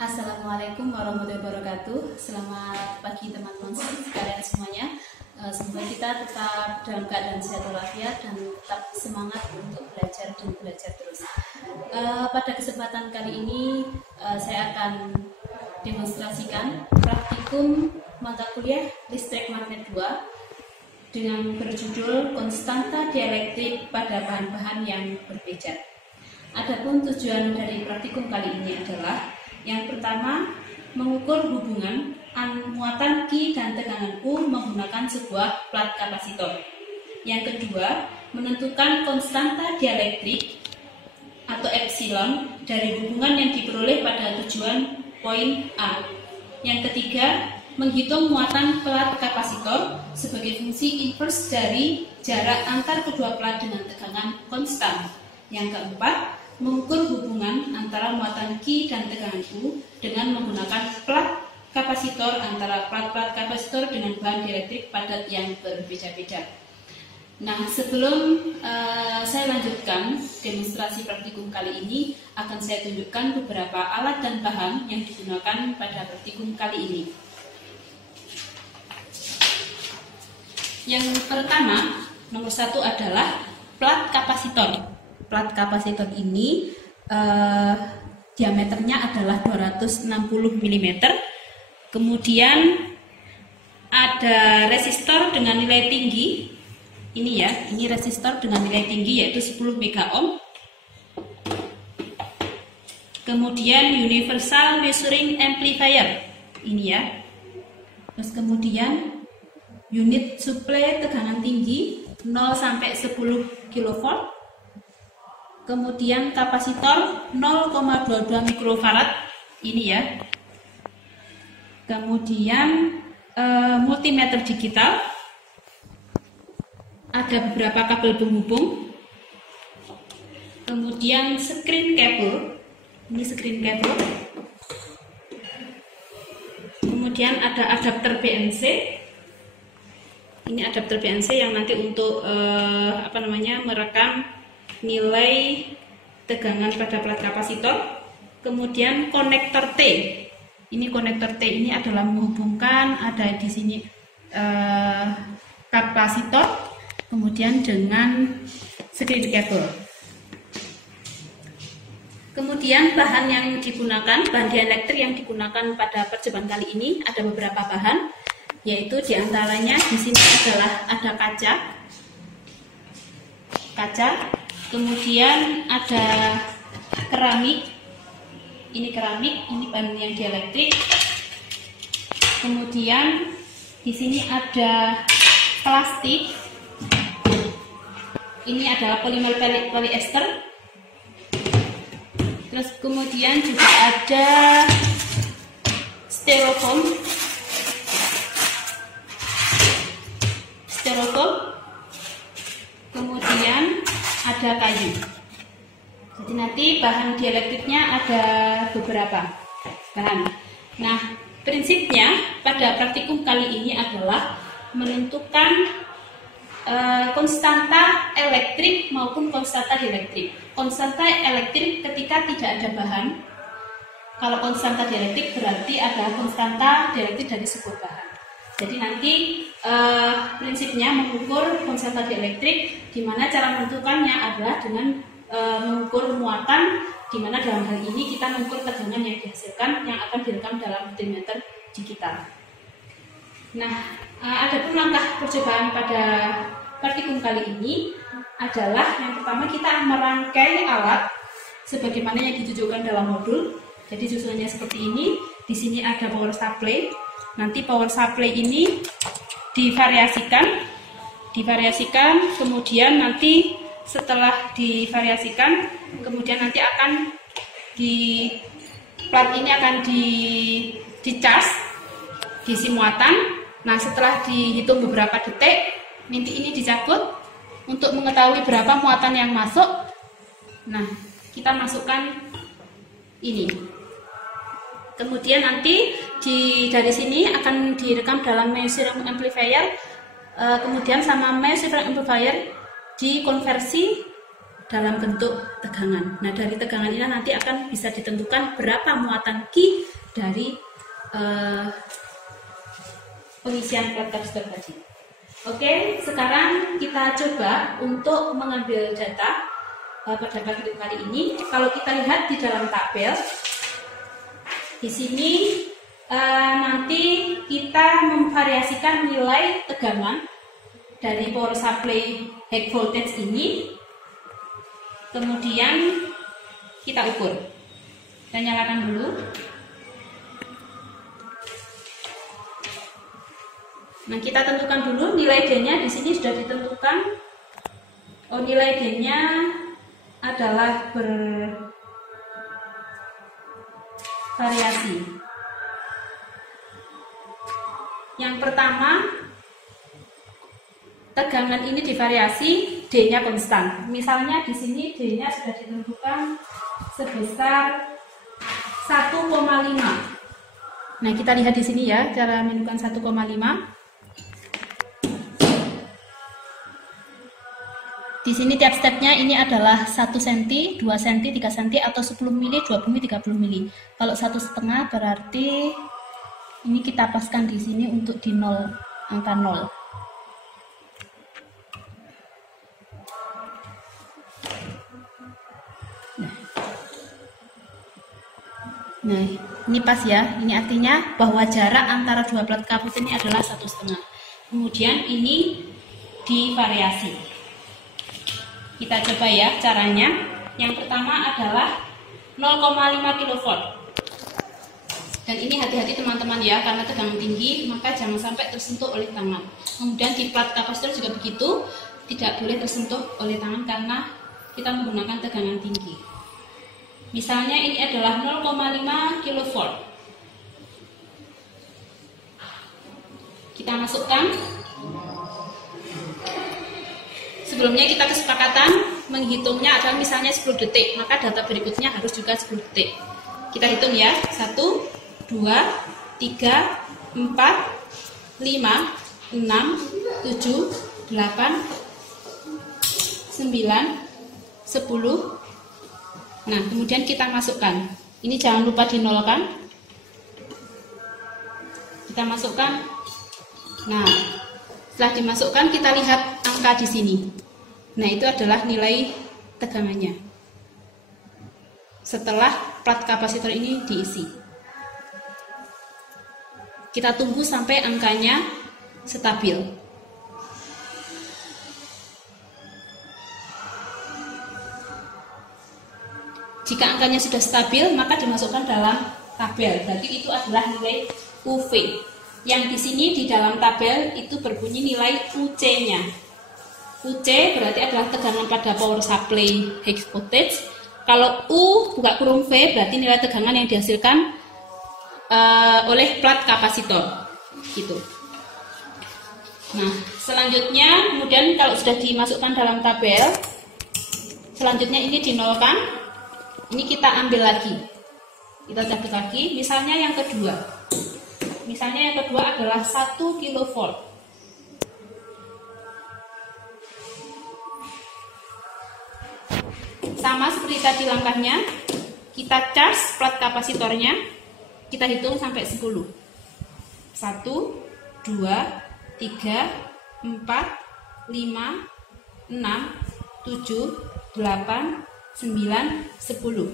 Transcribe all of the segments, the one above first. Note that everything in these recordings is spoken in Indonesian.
Assalamualaikum warahmatullahi wabarakatuh. Selamat pagi teman-teman sekalian semuanya. Semoga kita tetap dalam keadaan sehat walafiat dan tetap semangat untuk belajar dan belajar terus. Pada kesempatan kali ini saya akan demonstrasikan praktikum mata kuliah listrik magnet 2 dengan berjudul konstanta dielektrik pada bahan-bahan yang berbeda. Adapun tujuan dari praktikum kali ini adalah yang pertama, mengukur hubungan muatan Q dan tegangan U menggunakan sebuah plat kapasitor. Yang kedua, menentukan konstanta dielektrik atau epsilon dari hubungan yang diperoleh pada tujuan poin A. Yang ketiga, menghitung muatan plat kapasitor sebagai fungsi inverse dari jarak antar kedua plat dengan tegangan konstan. Yang keempat, mengukur hubungan antara muatan Q dan tegangan U dengan menggunakan plat kapasitor antara plat-plat kapasitor dengan bahan dielektrik padat yang berbeda-beda. Nah, sebelum saya lanjutkan demonstrasi praktikum kali ini, akan saya tunjukkan beberapa alat dan bahan yang digunakan pada praktikum kali ini. Yang pertama, nomor 1 adalah plat kapasitor. Plat kapasitor ini diameternya adalah 260 mm. Kemudian ada resistor dengan nilai tinggi. Ini ya, ini resistor dengan nilai tinggi yaitu 10 megaohm. Kemudian universal measuring amplifier. Ini ya. Terus kemudian unit suplai tegangan tinggi 0 sampai 10 kV. Kemudian kapasitor 0,22 mikrofarad, ini ya. Kemudian multimeter digital, ada beberapa kabel penghubung. Kemudian screen cable, ini screen cable. Kemudian ada adapter BNC. Ini adapter BNC yang nanti untuk merekam nilai tegangan pada plat kapasitor. Kemudian konektor T. Ini konektor T ini adalah menghubungkan, ada di sini kapasitor kemudian dengan screen cable. Kemudian bahan yang digunakan, bahan dielektrik yang digunakan pada percobaan kali ini ada beberapa bahan, yaitu diantaranya di sini adalah ada kaca. Kemudian ada keramik, ini bahan yang dielektrik. Kemudian di sini ada plastik, ini adalah polimer polyester. Terus kemudian juga ada styrofoam. Kemudian ada kayu. Jadi nanti bahan dielektriknya ada beberapa bahan. Nah, prinsipnya pada praktikum kali ini adalah menentukan konstanta elektrik maupun konstanta dielektrik. Konstanta elektrik ketika tidak ada bahan. Kalau konstanta dielektrik berarti ada konstanta dielektrik dari sebuah bahan. Jadi nanti prinsipnya mengukur konstanta dielektrik, di mana cara menentukannya adalah dengan mengukur muatan, di mana dalam hal ini kita mengukur tegangan yang dihasilkan yang akan direkam dalam multimeter digital. Nah, adapun langkah percobaan pada praktikum kali ini adalah yang pertama kita merangkai alat sebagaimana yang ditunjukkan dalam modul. Jadi susunannya seperti ini. Di sini ada power supply. Nanti power supply ini divariasikan, kemudian nanti setelah divariasikan, kemudian nanti akan plat ini akan di-charge, diisi muatan. Nah, setelah dihitung beberapa detik, nanti ini dicabut untuk mengetahui berapa muatan yang masuk. Nah, kita masukkan ini. Kemudian nanti dari sini akan direkam dalam measuring amplifier, kemudian sama measuring amplifier dikonversi dalam bentuk tegangan. Nah, dari tegangan ini nanti akan bisa ditentukan berapa muatan Q dari pengisian plat kapasitor tadi. Oke, sekarang kita coba untuk mengambil data pada video kali ini. Kalau kita lihat di dalam tabel, di sini nanti kita memvariasikan nilai tegangan dari power supply high voltage ini, kemudian kita ukur. Kita nyalakan dulu. Nah, kita tentukan dulu nilai D-nya. Di sini sudah ditentukan. Oh, nilai D-nya adalah bervariasi. Yang pertama, tegangan ini divariasi, D-nya konstan. Misalnya di sini D-nya sudah ditentukan sebesar 1,5. Nah, kita lihat di sini ya, cara menentukan 1,5. Di sini tiap stepnya ini adalah 1 cm, 2 cm, 3 cm, atau 10 mili, 20 mili, 30 mili. Kalau 1,5 berarti ini kita paskan di sini untuk di 0, angka 0. Nah, ini pas ya. Ini artinya bahwa jarak antara dua plat kaput ini adalah 1,5. Kemudian ini divariasi. Kita coba ya caranya. Yang pertama adalah 0,5 kV. Dan ini hati-hati teman-teman ya, karena tegangan tinggi maka jangan sampai tersentuh oleh tangan. Kemudian di plat kapasitor juga begitu, tidak boleh tersentuh oleh tangan karena kita menggunakan tegangan tinggi. Misalnya ini adalah 0,5 kV. Kita masukkan. Sebelumnya kita kesepakatan menghitungnya adalah misalnya 10 detik, maka data berikutnya harus juga 10 detik. Kita hitung ya, 1, 2, 3, 4, 5, 6, 7, 8, 9, 10. Nah, kemudian kita masukkan. Ini jangan lupa dinolkan. Kita masukkan. Nah, setelah dimasukkan kita lihat angka di sini. Nah, itu adalah nilai tegangannya setelah plat kapasitor ini diisi. Kita tunggu sampai angkanya stabil. Jika angkanya sudah stabil, maka dimasukkan dalam tabel. Berarti itu adalah nilai UV. Yang di sini di dalam tabel itu berbunyi nilai UC-nya. UC berarti adalah tegangan pada power supply high voltage. Kalau U buka kurung V berarti nilai tegangan yang dihasilkan oleh plat kapasitor. Gitu. Nah, selanjutnya kemudian kalau sudah dimasukkan dalam tabel, selanjutnya ini dinolkan. Ini kita ambil lagi. Kita cabut lagi. Misalnya yang kedua. Misalnya yang kedua adalah 1 kV. Sama seperti tadi langkahnya, kita charge plat kapasitornya, kita hitung sampai 10. 1, 2, 3, 4, 5, 6, 7, 8, 9, 10.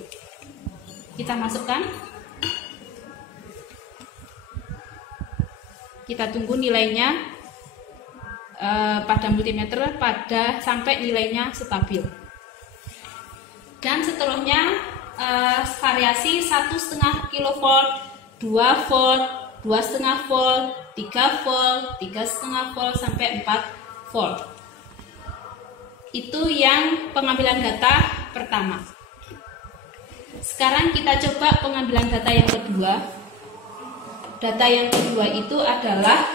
Kita masukkan. Kita tunggu nilainya pada multimeter sampai nilainya stabil. Dan seterusnya variasi 1,5 kV, 2 volt, 2,5 volt, 3 volt, 3,5 volt sampai 4 volt. Itu yang pengambilan data pertama. Sekarang kita coba pengambilan data yang kedua. Data yang kedua itu adalah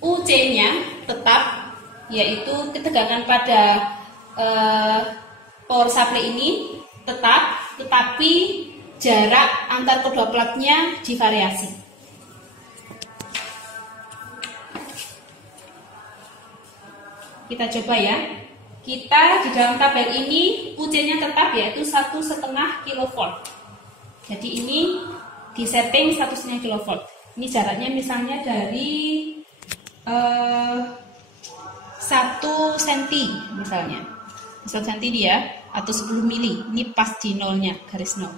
UC-nya tetap, yaitu ketegangan pada power supply ini tetap, tetapi jarak antar kedua platnya divariasi. Kita coba ya. kita di dalam tabel ini UC-nya tetap yaitu 1,5 kV. Jadi ini disetting 1,5 kV. Ini jaraknya misalnya dari 1 cm misalnya. 1 cm dia atau 10 mili. Ini pas di nolnya, garis nol.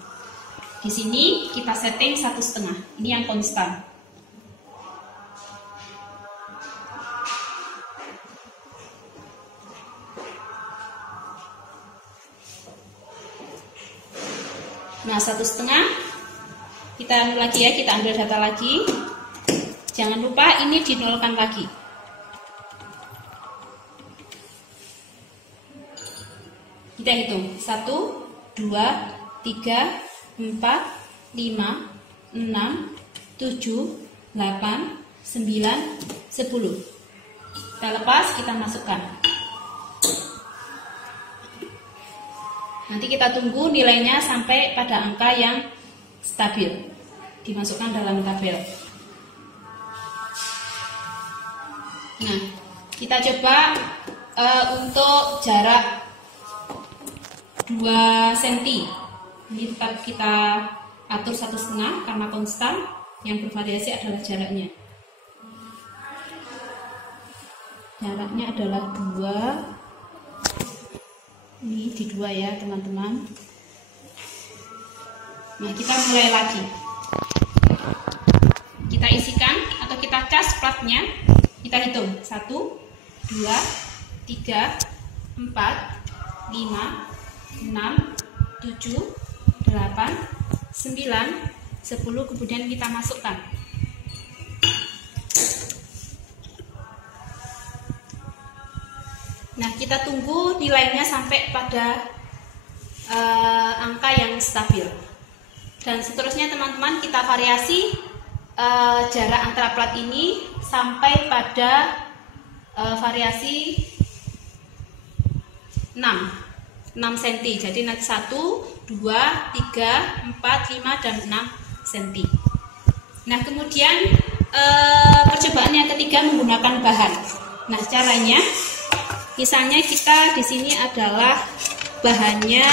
Di sini kita setting 1,5. Ini yang konstan. Nah, 1,5 kita ambil lagi ya, kita ambil data lagi. Jangan lupa ini dinolkan lagi. Kita hitung 1, 2, 3, 4, 5, 6, 7, 8, 9, 10. Kita lepas, kita masukkan. Nanti kita tunggu nilainya sampai pada angka yang stabil. Dimasukkan dalam tabel. Nah, kita coba untuk jarak 2 cm. Ini tetap kita atur 1,5 karena konstan. Yang bervariasi adalah jaraknya. Jaraknya adalah 2. Ini di 2 ya teman-teman. Nah, kita mulai lagi. Kita isikan atau kita cas platnya. Kita hitung 1, 2, 3, 4, 5, 6, 7, 8, 9, 10. Kemudian kita masukkan. Nah, kita tunggu nilainya sampai pada angka yang stabil. Dan seterusnya teman-teman, kita variasi jarak antara plat ini sampai pada variasi 6 cm. Jadi nanti 1, 2, 3, 4, 5, dan 6 cm. Nah, kemudian percobaan yang ketiga menggunakan bahan. Nah, caranya misalnya kita di sini adalah bahannya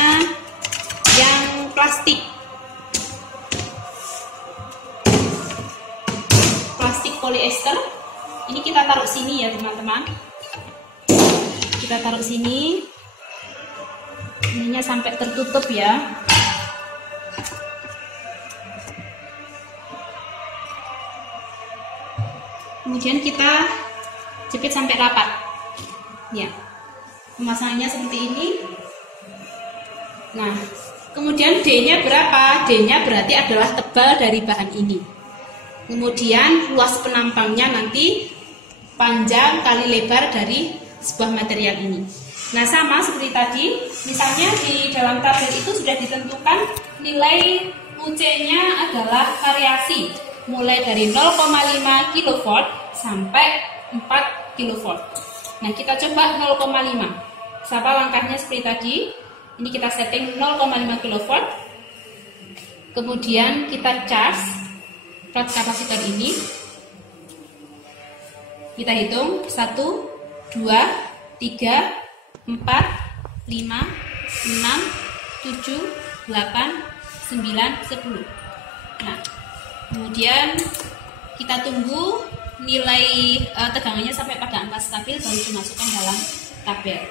yang plastik polyester. Ini kita taruh sini ya teman-teman. Kita taruh sini. Ininya sampai tertutup ya. Kemudian kita jepit sampai rapat. Ya, pemasangannya seperti ini. Nah, kemudian D-nya berapa? D-nya berarti adalah tebal dari bahan ini. Kemudian luas penampangnya nanti panjang kali lebar dari sebuah material ini. Nah, sama seperti tadi, misalnya di dalam tabel itu sudah ditentukan nilai UC-nya adalah variasi mulai dari 0,5 kV sampai 4 kV. Nah, kita coba 0,5. Sama langkahnya seperti tadi. Ini kita setting 0,5 kV. Kemudian kita cas plat kapasitor ini. Kita hitung 1, 2, 3, 4, 5, 6, 7, 8, 9, 10. Nah, kemudian kita tunggu nilai tegangannya sampai pada angka stabil baru dimasukkan dalam tabel.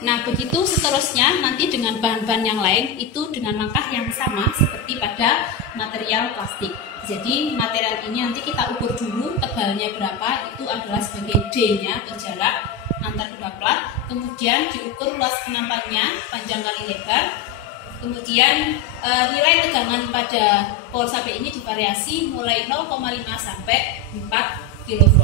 Nah, begitu seterusnya nanti dengan bahan-bahan yang lain itu dengan langkah yang sama seperti pada material plastik. Jadi material ini nanti kita ukur dulu tebalnya berapa, itu adalah sebagai D-nya atau jarak antar kedua plat. Kemudian diukur luas penampangnya, panjang kali lebar. Kemudian nilai tegangan pada power supply ini divariasi mulai 0,5 sampai 4 kV.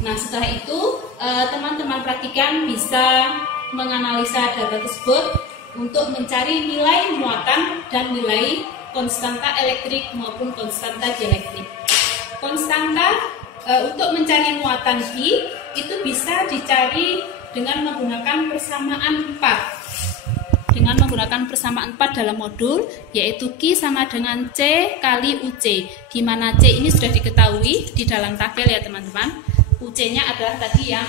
Nah, setelah itu teman-teman praktikan bisa menganalisa data tersebut untuk mencari nilai muatan dan nilai konstanta elektrik maupun konstanta dielektrik. Konstanta untuk mencari muatan V itu bisa dicari dengan menggunakan persamaan 4. dengan menggunakan persamaan 4 dalam modul, yaitu Q sama dengan C kali UC, di mana C ini sudah diketahui di dalam tabel ya teman-teman. UC-nya adalah tadi yang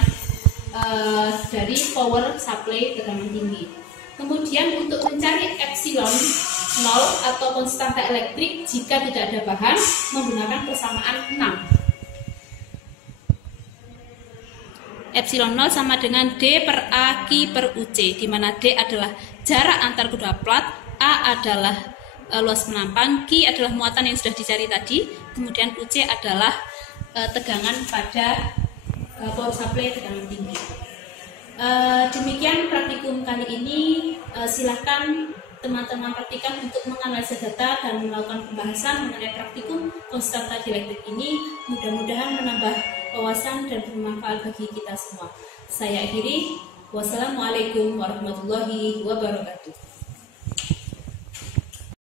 dari power supply tegangan tinggi. Kemudian untuk mencari epsilon 0 atau konstanta elektrik jika tidak ada bahan, menggunakan persamaan 6. Epsilon 0 sama dengan D per A Q per UC, di mana D adalah jarak antar kedua plat, A adalah luas penampang, Q adalah muatan yang sudah dicari tadi, kemudian UC adalah tegangan pada power supply tegangan tinggi. Demikian praktikum kali ini. Silahkan teman-teman praktikan untuk menganalisa data dan melakukan pembahasan mengenai praktikum konstanta dielektrik ini. Mudah-mudahan menambah wawasan dan bermanfaat bagi kita semua. Saya akhiri. Wassalamualaikum warahmatullahi wabarakatuh.